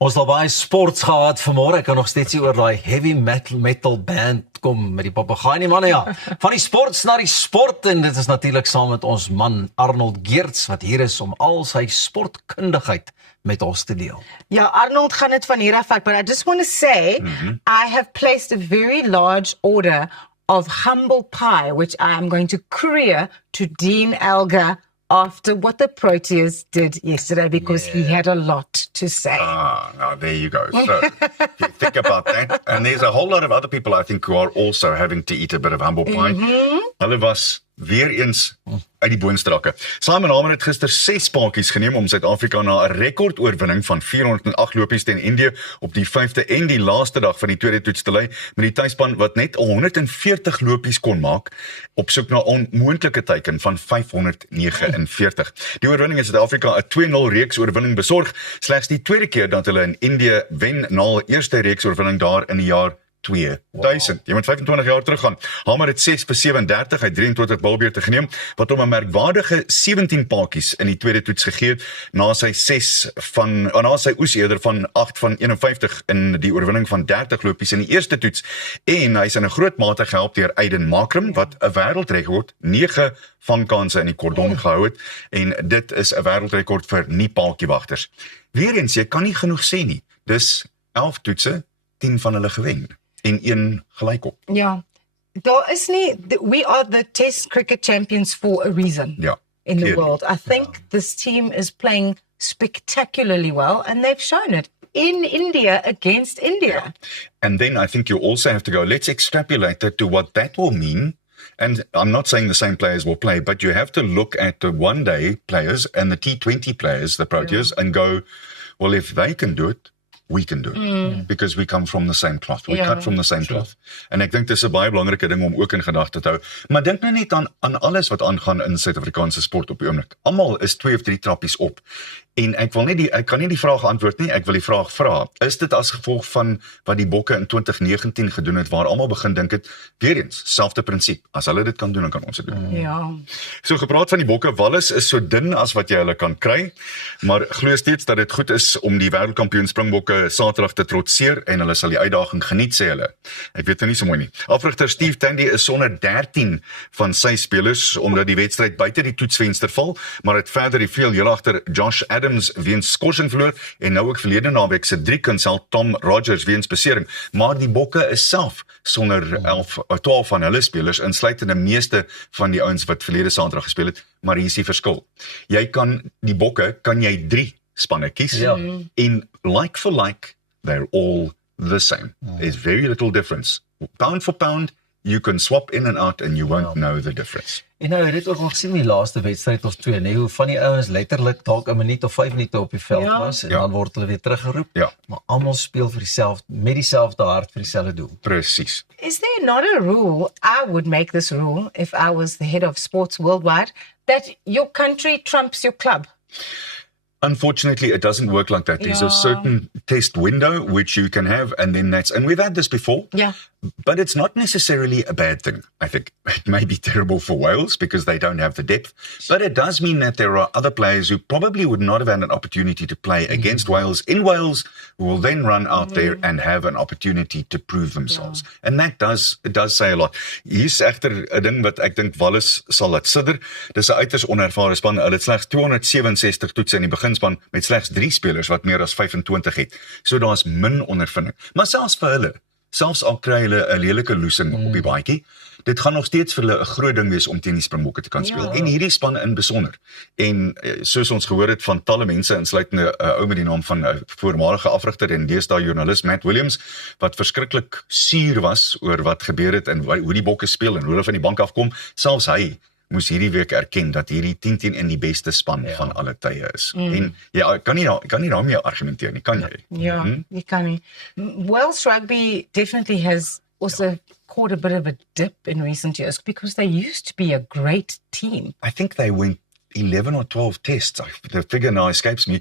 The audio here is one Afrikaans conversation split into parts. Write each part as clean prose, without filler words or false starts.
Ons het al baie sports gehad vanmôre. Ek kan nog steeds nie oor daai heavy metal band kom met die papegaai nie, man. Ja, van die sports na die sport, en dit is natuurlik saam met ons man Arnold Geerts wat hier is om al sy sportkundigheid met ons te deel. Ja, Arnold gaan dit van hier af vat, but I just want to say, I have placed a very large order of humble pie, which I am going to courier to Dean Elgar after what the Proteas did yesterday, because he had a lot to say. Now there you go. So you think about that, and there's a whole lot of other people I think who are also having to eat a bit of humble pie. Hulle was weer eens uit die boonstrakke. Simon Hamer het gister 6 paadjies geneem om Suid-Afrika na 'n rekordoorwinning van 408 lopies teen Indië op die 5de en die laaste dag van die tweede toets te lei, met die tuisspan wat net 140 lopies kon maak op soek na 'n onmoontlike teiken van 549. Die oorwinning het Suid-Afrika 'n 2-0 reeks oorwinning besorg, slegs die tweede keer dat hulle in Indië wen na hul eerste reeks oorwinning daar in die jaar 2000. Jy moet 25 jaar teruggaan. Hamer het 6 vir 37 uit 23 balbeurte geneem, wat hom 'n merkwaardige 17 paadjies in die tweede toets gegee het, na sy oes eerder van 8 van 51 in die oorwinning van 30 lopies in die eerste toets. En hy is in 'n groot mate gehelp deur Aiden Makram, wat 'n wêreldrekord 9 vangkanse in die kordon gehou het, en dit is 'n wêreldrekord vir nie paadjiewagters. Weereens, jy kan nie genoeg sê nie. Dis 11 toetse, 10 van hulle gewen. En 1 gelykop. Ja, daar is nie, we are the test cricket champions for a reason in the world. I think this team is playing spectacularly well, and they've shown it in India against India. And then I think you also have to go, let's extrapolate that to what that will mean. And I'm not saying the same players will play, but you have to look at the one-day players and the T20 players, the Proteas, and go, well, if they can do it, we can do it, because we come from the same cloth. We cut from the same cloth. En ek dink dis 'n baie belangrike ding om ook in gedagte te hou. Maar dink nou net aan alles wat aangaan in Suid-Afrikaanse sport op die oomblik. Almal is 2 of 3 trappies op. En ek kan nie die vraag antwoord nie, ek wil die vraag vra. Is dit as gevolg van wat die Bokke in 2019 gedoen het, waar almal begin dink het, weer eens, selfde prinsip, as hulle dit kan doen, dan kan ons dit doen. Ja. So gepraat van die Bokke, Wallis is so dun as wat jy hulle kan kry, maar glo steeds dat dit goed is om die wêreldkampioen Springbokke Saterdag te trotseer, en hulle sal die uitdaging geniet, sê hulle. Ek weet nou nie so mooi nie. Afrigter Steve Tandy is sonder 13 van sy spelers, omdat die wedstryd buite die toetsvenster val, maar het verder die veel heel agter Josh Adams weens skorsing verloor, en nou ook verlede naweek se 3-kunsel Tom Rogers weens besering. Maar die Bokke is self sonder 12 van hulle spelers, insluitende meeste van die ouens wat verlede Saterdag gespeel het, maar hier is die verskil. Die Bokke kan jy 3 spanne kies, en like for like, they're all the same. There's very little difference. Pound for pound, you can swap in and out and you won't know the difference. En nou het dit ook al gesien in die laaste wedstryd of 2, nee, hoe van die ouens letterlik dalk 'n minuut of 5 minute op die veld was, en dan word hulle weer teruggeroep, maar almal speel vir met dieselfde hart vir dieselfde doel. Presies. Is there not a rule, I would make this rule if I was the head of sports worldwide, that your country trumps your club? Unfortunately, it doesn't work like that. There's a certain test window which you can have, and then and we've had this before. Yeah. But it's not necessarily a bad thing, I think. It may be terrible for Wales because they don't have the depth, but it does mean that there are other players who probably would not have had an opportunity to play against Wales in Wales, who will then run out there and have an opportunity to prove themselves. And that does say a lot. Hier's egter 'n ding wat ek dink Wallis sal laat sidder. Dis 'n uiters onervare span. Hulle het slegs 267 toetse in die beginspan met slegs 3 spelers wat meer as 25 het. So daar's min ondervinding. Maar selfs vir hulle, selfs al kry hulle 'n lelike loosing op die baadjie, dit gaan nog steeds vir hulle 'n groot ding wees om teen die Springbokke te kan speel. En hierdie span in besonder. En soos ons gehoor het van talle mense, insluitende 'n ou met die naam van 'n voormalige afrigter en deesdae joernalis Matt Williams, wat verskriklik suur was oor wat gebeur het en hoe die Bokke speel en hoe hulle van die bank afkom, selfs hy moes hierdie week erken dat hierdie 10-10 in die beste span van alle tye is. En jy kan nie daarmee argumenteer nie, kan jy? Ja, jy kan nie. Wales rugby definitely has also caught a bit of a dip in recent years because they used to be a great team. I think they went 11 or 12 tests, the figure now escapes me,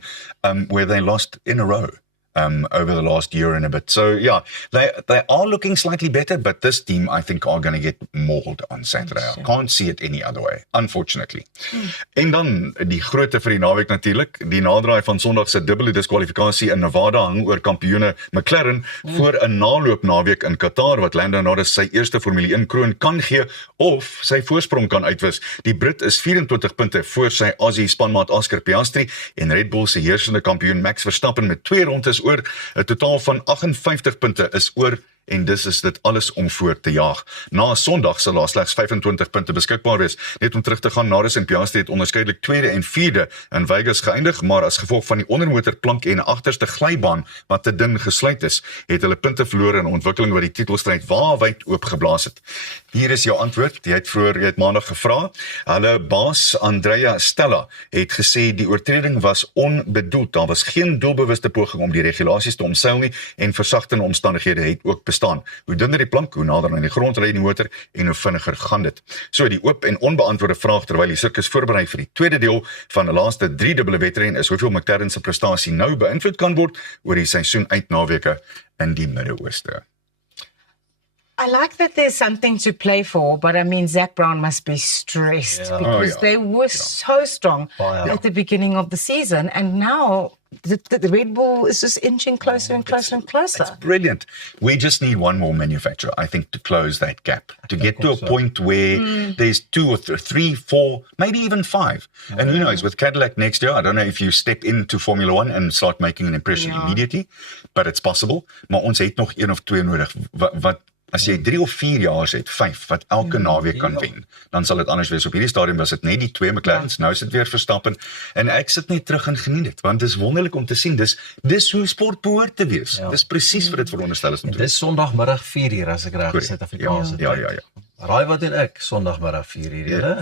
where they lost in a row. over the last year and a bit. So yeah, they are looking slightly better, but this team I think are going to get mauled on Saturday. I can't see it any other way, unfortunately. En dan die grootte vir die naweek natuurlik, die naderdraai van Sondag se dubbele diskwalifikasie in Nevada hang oor kampioene McLaren voor 'n naloop naweek in Qatar wat Lando Norris sy eerste Formule 1 kroon kan gee of sy voorsprong kan uitwis. Die Brit is 24 punte voor sy Aussie spanmaat Oscar Piastri en Red Bull se heersende kampioen Max Verstappen met 2 rondes oor. 'n totaal van 58 punte is oor en dis is dit alles om voor te jaag. Na Sondag sal daar slegs 25 punte beskikbaar wees. Net om terug te gaan, Norris en Piastri het onderskeidelik 2de en 4de in Vegas geëindig, maar as gevolg van die ondermotorplank en 'n agterste glybaan wat te dun gesluit is, het hulle punte verloor in 'n ontwikkeling wat die titelstryd waawyd oopgeblaas het. Hier is jou antwoord. Jy het Maandag gevra. Hulle baas Andrea Stella het gesê die oortreding was onbedoeld. Daar was geen doelbewuste poging om die regulasies te omseil nie en versagtende omstandighede het ook bestaan. Hoe dunner die plank, hoe nader aan die grond ry die motor en hoe vinniger gaan dit. So die oop en onbeantwoorde vraag terwyl die sirkus voorberei vir die tweede deel van die laaste 3 dubbele wedren is hoeveel McLaren se prestasie nou beïnvloed kan word oor die seisoen uitnaweke in die Midde-Ooste. I like that there's something to play for, but I mean, Zach Brown must be stressed because they were so strong at the beginning of the season, and now the Red Bull is just inching closer and closer and closer. It's brilliant. We just need one more manufacturer, I think, to close that gap, to get to a point where there's 2 or 3, 4, maybe even 5. And who knows, with Cadillac next year, I don't know if you step into Formula 1 and start making an impression immediately, but it's possible. Maar ons het nog 1 of 2 nodig. Wat as jy 3 of 4 jaar het, 5, wat elke naweek kan wen, dan sal dit anders wees. Op hierdie stadium was dit net die 2 McLarens, nou is dit weer Verstappen, en ek sit net terug en geniet dit, want dit is wonderlik om te sien, dis hoe sport behoort te wees. Dis presies wat dit veronderstel is om te wees. Dis Sondagmiddag 4:00 as ek reg Suid-Afrikaanse tyd. Ja. Raai wat doen ek Sondagmiddag 4:00, julle?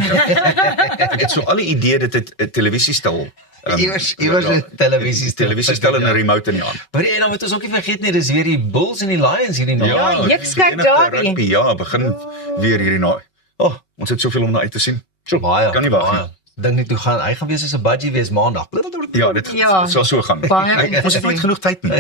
Ek het so alle idee dat dit 'n televisiestel Iewers 'n televisiestel en 'n remote in die hand. Maar en dan moet ons ook nie vergeet nie, dis weer die Bulls en die Lions hierdie naweek. Ek kyk daarby. Ja, begin weer hierdie naweek. Ons het soveel om na uit te sien. Baie. Kan nie wag nie. Dink nie toe gaan hy gaan wees as 'n budgie wees Maandag. Ja, dit sal so gaan. Ons het nooit genoeg tyd nie.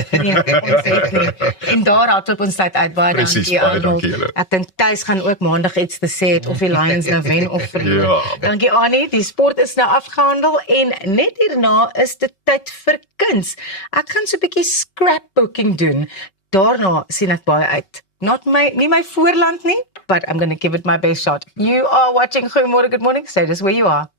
En daar hardloop ons tyd uit, baie dankie Arnold. Ek dink Tuis gaan ook Maandag iets te sê het of die Lions nou wen of verloor. Dankie Annie, die sport is nou afgehandel en net hierna is dit tyd vir kuns. Ek gaan so 'n bietjie scrapbooking doen. Daarna sien ek baie uit. Nie my voorland nie, but I'm going to give it my best shot. You are watching Goeiemôre, Good Morning. Say this where you are.